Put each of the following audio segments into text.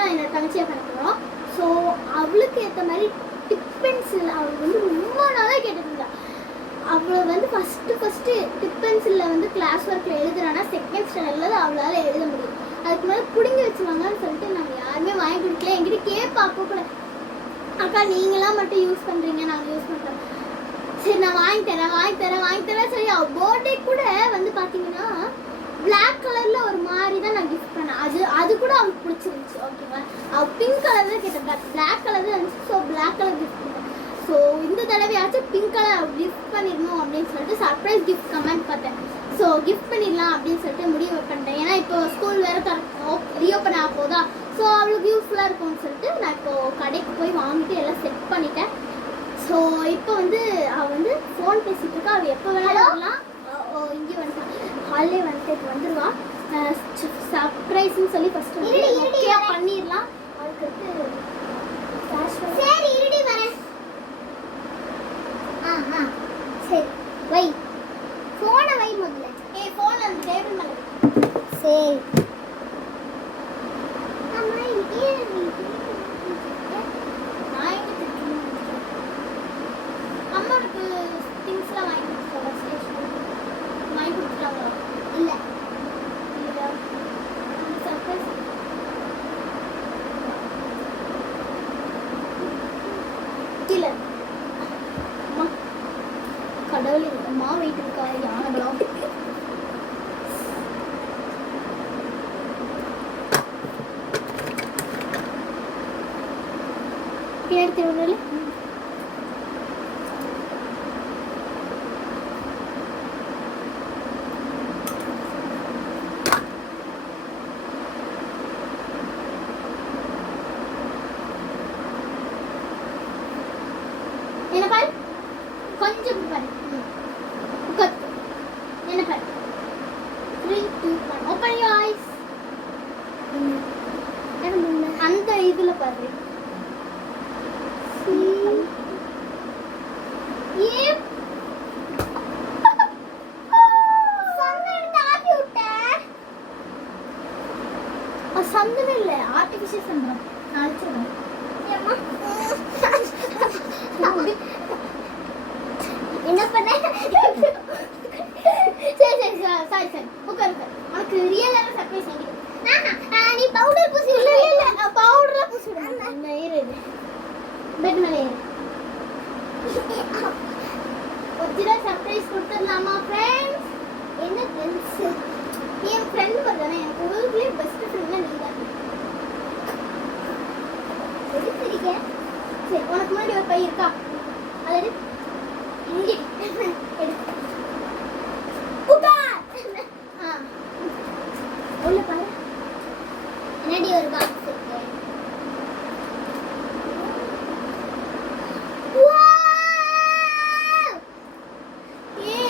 தான் என்னோட தங்கச்சியை பண்ண போகிறோம். ஸோ அவளுக்கு ஏற்ற மாதிரி டிப் பென்சில் அவள் வந்து ரொம்ப நாளாக கேட்டுட்டு இருந்தா. அவளை வந்து ஃபஸ்ட்டு டிப் பென்சிலில் வந்து கிளாஸ் ஒர்க்கில் எழுதுறான்னா செகண்ட் ஸ்டாண்டர்டில் தான் அவளால் எழுத முடியும். அதுக்கு மேலே பிடுங்கி வச்சுவாங்கன்னு சொல்லிட்டு நாங்கள் யாருமே வாங்கி கொடுக்கல. என்கிட்ட கேட்பா அப்போ கூட, அக்கா நீங்களாம் மட்டும் யூஸ் பண்ணுறீங்க, நாங்கள் யூஸ் பண்ணுறோம். சரி நான் வாங்கி தரேன் சரி. அவள் பர்த்டே கூட வந்து பார்த்தீங்கன்னா பிளாக் கலரில் ஒரு மாதிரி தான் நான் கிஃப்ட் பண்ணேன். அது கூட அவளுக்கு பிடிச்சிருந்துச்சு. ஓகேவா, அவள் பிங்க் கலர் தான் கேட்டேன், பிளாக் கலர் தான் இருந்துச்சு. ஸோ பிளாக் கலர் கிஃப்ட் பண்ணேன். ஸோ இந்த தடவையாச்சும் பிங்க் கலர் கிஃப்ட் பண்ணிடணும் அப்படின்னு சொல்லிட்டு சர்ப்ரைஸ் கிஃப்ட் கமெண்ட் பார்த்தேன். ஸோ கிஃப்ட் பண்ணிடலாம் அப்படின்னு சொல்லிட்டு முடிவு பண்ணிட்டேன். ஏன்னா இப்போ ஸ்கூல் வேறு ரீஓப்பன் ஆக போதா, ஸோ அவளுக்கு யூஸ்ஃபுல்லாக இருக்கும்னு சொல்லிட்டு நான் இப்போது கடைக்கு போய் வாங்கிட்டு எல்லாம் செட் பண்ணிட்டேன். ஸோ இப்போ வந்து அவள் வந்து ஃபோன் பேசிகிட்டு இருக்கா. அவள் எப்போ வேணாலும் வரலாம். இங்கே வந்துட்டான், ஹாலே வந்துட்டு இப்போ வந்துடுவான். சர்ப்ரைஸ்ன்னு சொல்லி ஃபஸ்ட்டு ஓகே பண்ணிடலாம். அதுக்கு சரி இருடி வரேன். சரி வை, ஃபோனை வை முதல்ல. ஃபோன் அந்த டேபிள் மேலே. சரி அம்மாவுக்கு திங்ஸ்லாம் வாங்கி கொடுத்துருவாங்க. ஸ்டேஷன் வாங்கி கொடுத்துட்டாங்களா? இல்லை இல்லையா, சர்ப்ரைஸ் கீழே. அம்மா கடவுளே, அம்மா வெயிட் இருக்கா யானபலம். பின்னாடி திருவிழா என்ன பாரு, கொஞ்சம் பாரு, என்ன பாரு. 3, 2, 1 open your eyes. அந்த இதுல பாரு. சந்தமே இல்லை, ஆர்டிஃபிஷியல் சந்தம். என்ன பண்ண? சரி சாரி உட்காரு. உனக்கு ரியலான சர்ப்ரைஸ் என்கிட்ட. நீ பவுடர் பூசி விட. இல்லை பவுடர்லாம் பூசி விட. இந்த ஏறு பெட் மேலே ஏறு. ஒரிஜினல் சர்ப்ரைஸ் கொடுத்துடலாமா ஃப்ரெண்ட்ஸ்? என்ன ஃப்ரெண்ட்ஸ், நீ என் ஃப்ரெண்ட் பார்த்தானே, எனக்கு உங்களுக்குலேயே பெஸ்ட் ஃப்ரெண்ட்னா நீ தான். எடுத்துருக்க. சரி உனக்கு முன்னாடி ஒரு பை இருக்கா, அது இங்கே எடு. உள்ள பாரு, முன்னாடி ஒரு பாக்ஸ் இருக்கு.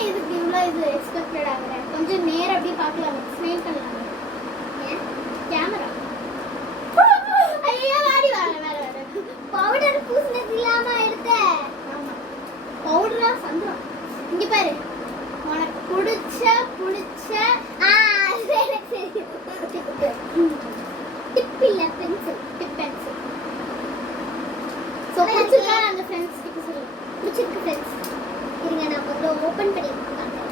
இதுக்கு இவ்வளோ இது எக்ஸ்பெக்டட் ஆகுறேன். கொஞ்சம் நேரம் அப்படியே பார்க்கலாம், ஸ்மைல் பண்ணலாம். கேமரா ஐயோ வாடி வேற பவுடர் பூசினது இல்லாம எடுத்த. ஆமா பவுடரா சந்திரம். இங்க பாரு, உனக்கு பிடிச்ச டிப் இல்ல பென்சில், டிப் பென்சில். சோ பிடிச்சிருக்கா அந்த ஃப்ரெண்ட்ஸ் கிட்ட சொல்லு. பிடிச்சிருக்கு ஃப்ரெண்ட்ஸ். இருங்க நான் முதல்ல ஓபன் பண்ணி காட்டுறேன்.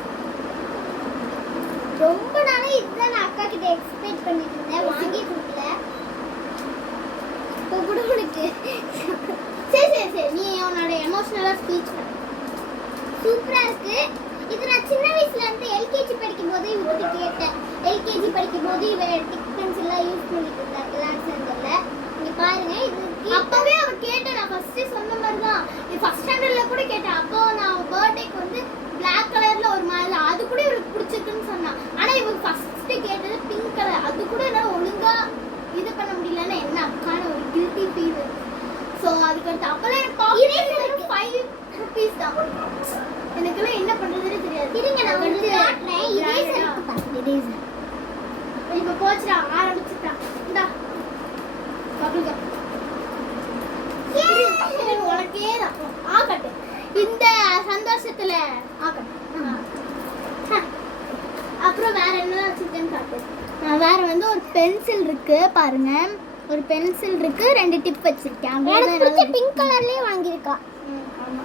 ரொம்ப நாளா இதுதான் நான் அக்கா கிட்ட எக்ஸ்பெக்ட் பண்ணிட்டு இருந்தேன், வாங்கி கொடுக்கல. இப்போ கூட உனக்கு சரி நீ உன்னோட எமோஷனலா ஸ்பீச் பண்ணு. சூப்பரா இருக்கு. இது நான் சின்ன வயசுல இருந்து எல்கேஜி படிக்கும் போது இவர்கிட்ட கேட்டேன். எல்கேஜி படிக்கும் போது இவ டிப் பென்சில்லாம் யூஸ் பண்ணிட்டு இருந்தா கிளாஸ் சென்டர்ல. நீங்க பாருங்க, இது அப்பவே அவ கேட்டேன். நான் ஃபர்ஸ்ட் சொன்ன மாதிரி தான், இது ஃபர்ஸ்ட் ஸ்டாண்டர்ட்ல கூட கேட்டேன். அப்போ நான் பர்த்டேக்கு வந்து பிளாக் கலர்ல ஒரு மாதிரி, அது கூட இவருக்கு பிடிச்சிருக்குன்னு சொன்னா. ஆனா இவங்க ஃபர்ஸ்ட் கேட்டது பிங்க் கலர். அது கூட என்னால ஒழுங்கா இது பண்ண முடியலன்னா என்ன அக்கான ஒரு கில்ட்டி ஃபீல். ஸோ அதுக்கடுத்து அப்போல்லாம் எனக்கு 5 rupees தான். எனக்குலாம் என்ன பண்ணுறதுன்னு தெரியாது. இருங்க நான் வந்து இப்போ போச்சுடா, ஆரம்பிச்சுட்டா. இந்தா பபுள்கம் உனக்கே தான் ஆகட்டு. இந்த சந்தோஷத்துல ஆகட்டு. அப்புறம் வேற என்ன வச்சிருக்கேன்னு காட்டு. வேற வந்து ஒரு பென்சில் இருக்கு பாருங்க. ஒரு பென்சில் இருக்கு, 2 டிப் வச்சிருக்கேன். எனக்கு பிங்க் கலர்லயே வாங்கியிருக்கா. ஆமா.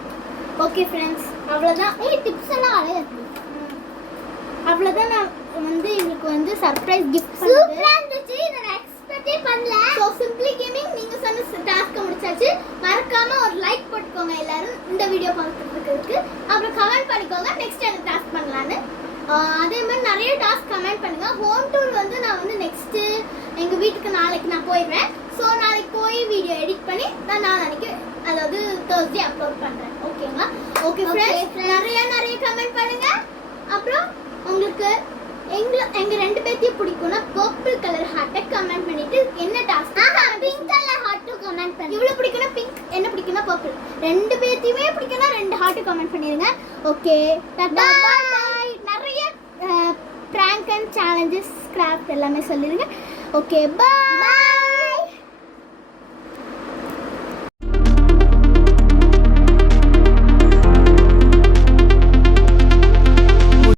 ஓகே ஃப்ரெண்ட்ஸ், அவ்வளோதான். டிப்ஸ் எல்லாம் அழகா இருக்கு. அவ்வளோதான். நான் வந்து இவங்களுக்கு வந்து சர்ப்ரைஸ் கிஃப்ட் சூப்பரா இருந்துச்சு. நான் எக்ஸ்பெக்டே பண்ணல. ஸோ சிம்பிளி கேமிங் நீங்க சொன்ன டாஸ்க்கை முடிச்சாச்சு. மறக்காம ஒரு லைக் போட்டுக்கோங்க எல்லாரும் இந்த வீடியோ பார்த்துட்டு. அப்புறம் கமெண்ட் பண்ணிக்கோங்க நெக்ஸ்ட் என்ன டாஸ்க் பண்ணலான்னு. அதே மாதிரி நிறைய டாஸ்க் கமெண்ட் பண்ணுங்க. ஹோம் டூர் வந்து நான் வந்து நெக்ஸ்ட் எங்க வீட்டுக்கு நாளைக்கு நான் போயிடுவேன். ஸோ நாளைக்கு போய் வீடியோ எடிட் பண்ணி நான் நாளைக்கு அதாவது Thursday அப்லோட் பண்றேன். ஓகேங்களா? ஓகே ஃப்ரெண்ட்ஸ், நிறைய கமெண்ட் பண்ணுங்க. அப்புறம் உங்களுக்கு எங்க 2 பேத்தையும் பிடிக்கும்னா பர்பிள் கலர் ஹார்ட்டை கமெண்ட் பண்ணிட்டு என்ன task pink colour heart comment பண்ணு. இவ்வளவு பிடிக்கும்னா பிங்க், என்ன பிடிக்கும்னா பர்பிள். 2 பேத்தையுமே பிடிக்கும்னா 2 ஹார்ட் கமெண்ட் பண்ணிருங்க. Okay, tata bye. நிறைய பிராங்க் அண்ட் சேலஞ்சஸ் கிராஃப்ட் எல்லாமே சொல்லிருங்க. Okay, by.